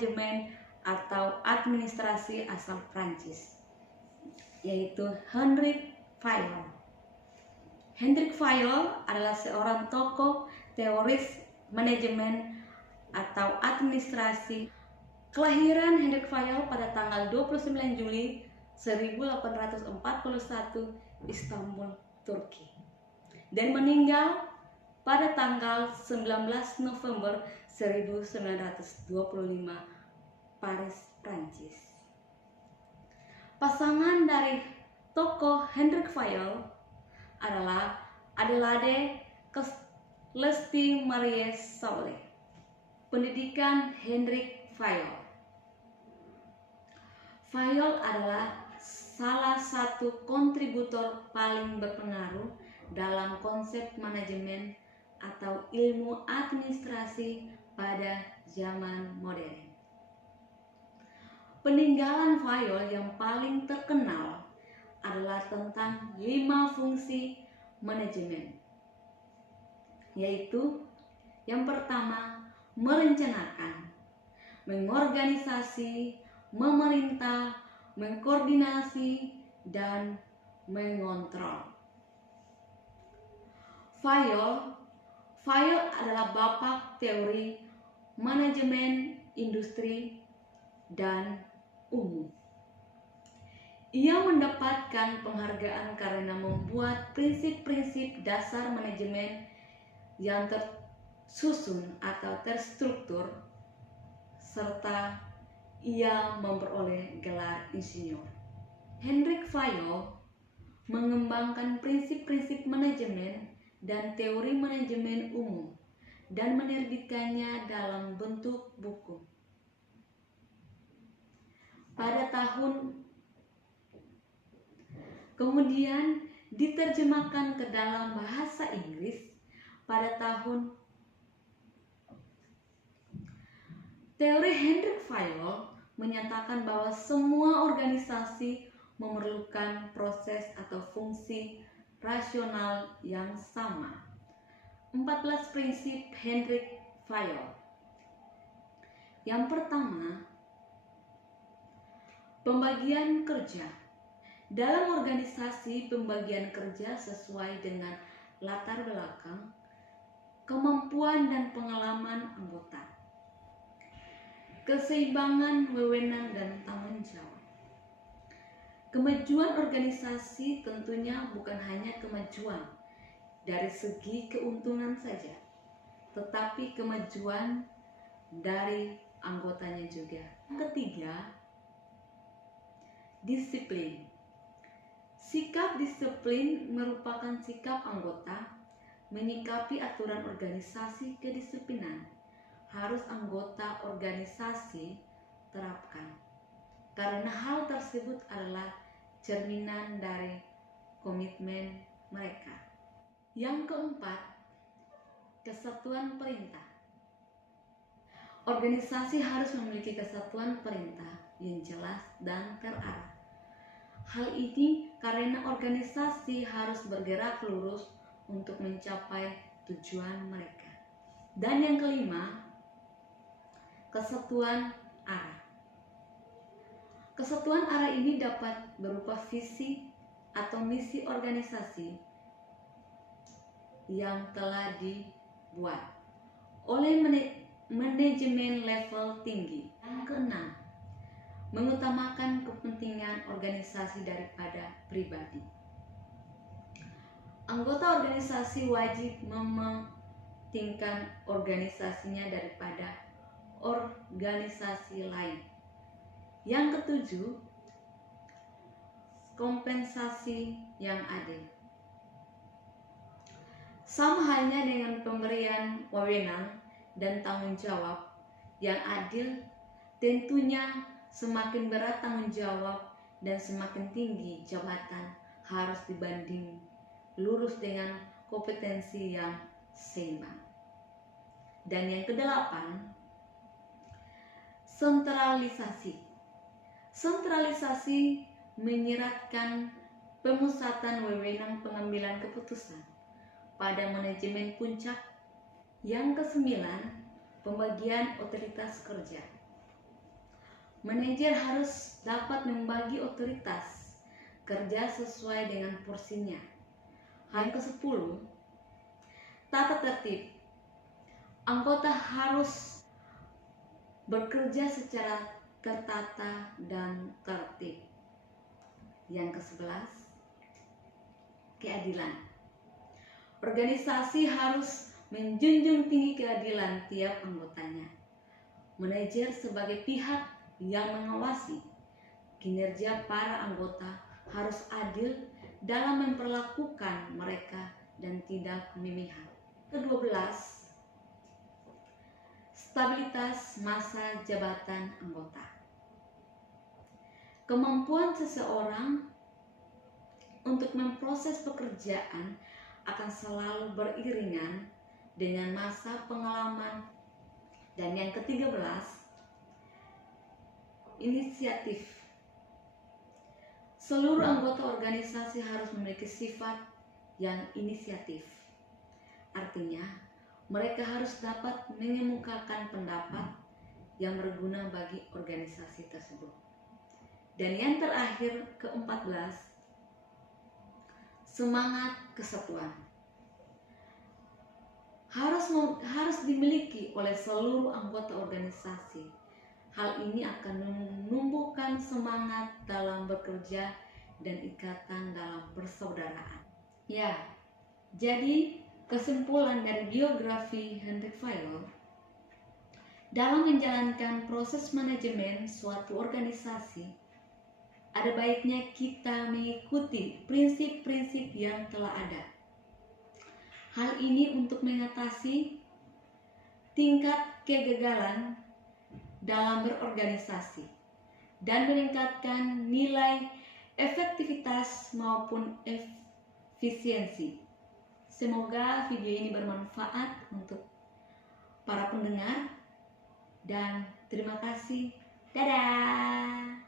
manajemen atau administrasi asal Prancis, yaitu Hendrik Fayol. Hendrik Fayol adalah seorang tokoh teoris manajemen atau administrasi. Kelahiran Hendrik Fayol pada tanggal 29 Juli 1841 Istanbul, Turki, dan meninggal pada tanggal 19 November 1925 Paris, Prancis. Pasangan dari tokoh Hendrik Fayol adalah Adelaide Lesti Marie Saule. Pendidikan Hendrik Fayol. Fayol adalah salah satu kontributor paling berpengaruh dalam konsep manajemen atau ilmu administrasi pada zaman modern. Peninggalan Fayol yang paling terkenal adalah tentang 5 fungsi manajemen, yaitu yang pertama, merencanakan, mengorganisasi, memerintah, mengkoordinasi, dan mengontrol. Fayol adalah bapak teori manajemen industri dan umum. Ia mendapatkan penghargaan karena membuat prinsip-prinsip dasar manajemen yang tersusun atau terstruktur, serta ia memperoleh gelar insinyur. Hendrik Fayol mengembangkan prinsip-prinsip manajemen dan teori manajemen umum dan menerbitkannya dalam bentuk buku. Kemudian diterjemahkan ke dalam bahasa Inggris pada tahun. Teori Hendrik Fayol menyatakan bahwa semua organisasi memerlukan proses atau fungsi rasional yang sama. 14 prinsip Hendrik Fayol. Yang pertama, pembagian kerja. Dalam organisasi, pembagian kerja sesuai dengan latar belakang, kemampuan dan pengalaman anggota. Keseimbangan wewenang dan tanggung jawab. Kemajuan organisasi tentunya bukan hanya kemajuan dari segi keuntungan saja, tetapi kemajuan dari anggotanya juga. Ketiga, disiplin. Sikap disiplin merupakan sikap anggota menyikapi aturan organisasi. Kedisiplinan harus anggota organisasi terapkan, karena hal tersebut adalah cerminan dari komitmen mereka. Yang keempat, kesatuan perintah. Organisasi harus memiliki kesatuan perintah yang jelas dan terarah. Hal ini karena organisasi harus bergerak lurus untuk mencapai tujuan mereka. Dan yang kelima, kesatuan arah. Kesatuan arah ini dapat berupa visi atau misi organisasi yang telah dibuat oleh manajemen level tinggi. Yang keenam, mengutamakan kepentingan organisasi daripada pribadi. Anggota organisasi wajib mementingkan organisasinya daripada organisasi lain. Yang ketujuh, kompensasi yang adil. Sama halnya dengan pemberian wewenang dan tanggung jawab yang adil, tentunya semakin berat tanggung jawab dan semakin tinggi jabatan harus dibanding lurus dengan kompetensi yang seimbang. Dan yang kedelapan, sentralisasi. Sentralisasi menyiratkan pemusatan wewenang pengambilan keputusan pada manajemen puncak. Yang kesembilan, pembagian otoritas kerja. Manajer harus dapat membagi otoritas kerja sesuai dengan porsinya. Hal ke-10, tata tertib. Anggota harus bekerja secara tertata dan tertib. Yang ke-11, keadilan. Organisasi harus menjunjung tinggi keadilan tiap anggotanya. Manajer sebagai pihak yang mengawasi kinerja para anggota harus adil dalam memperlakukan mereka dan tidak memihak. Ke-12, stabilitas masa jabatan anggota. Kemampuan seseorang untuk memproses pekerjaan akan selalu beriringan dengan masa pengalaman. Dan yang ke-13, inisiatif. Seluruh anggota organisasi harus memiliki sifat yang inisiatif. Artinya, mereka harus dapat mengemukakan pendapat yang berguna bagi organisasi tersebut. Dan yang terakhir, ke-14, semangat kesatuan. Harus dimiliki oleh seluruh anggota organisasi. Hal ini akan menumbuhkan semangat dalam bekerja dan ikatan dalam persaudaraan. Ya, jadi kesimpulan dari biografi Hendrik Fayol, dalam menjalankan proses manajemen suatu organisasi, ada baiknya kita mengikuti prinsip-prinsip yang telah ada. Hal ini untuk mengatasi tingkat kegagalan dalam berorganisasi dan meningkatkan nilai efektivitas maupun efisiensi. Semoga video ini bermanfaat untuk para pendengar dan terima kasih. Dadah.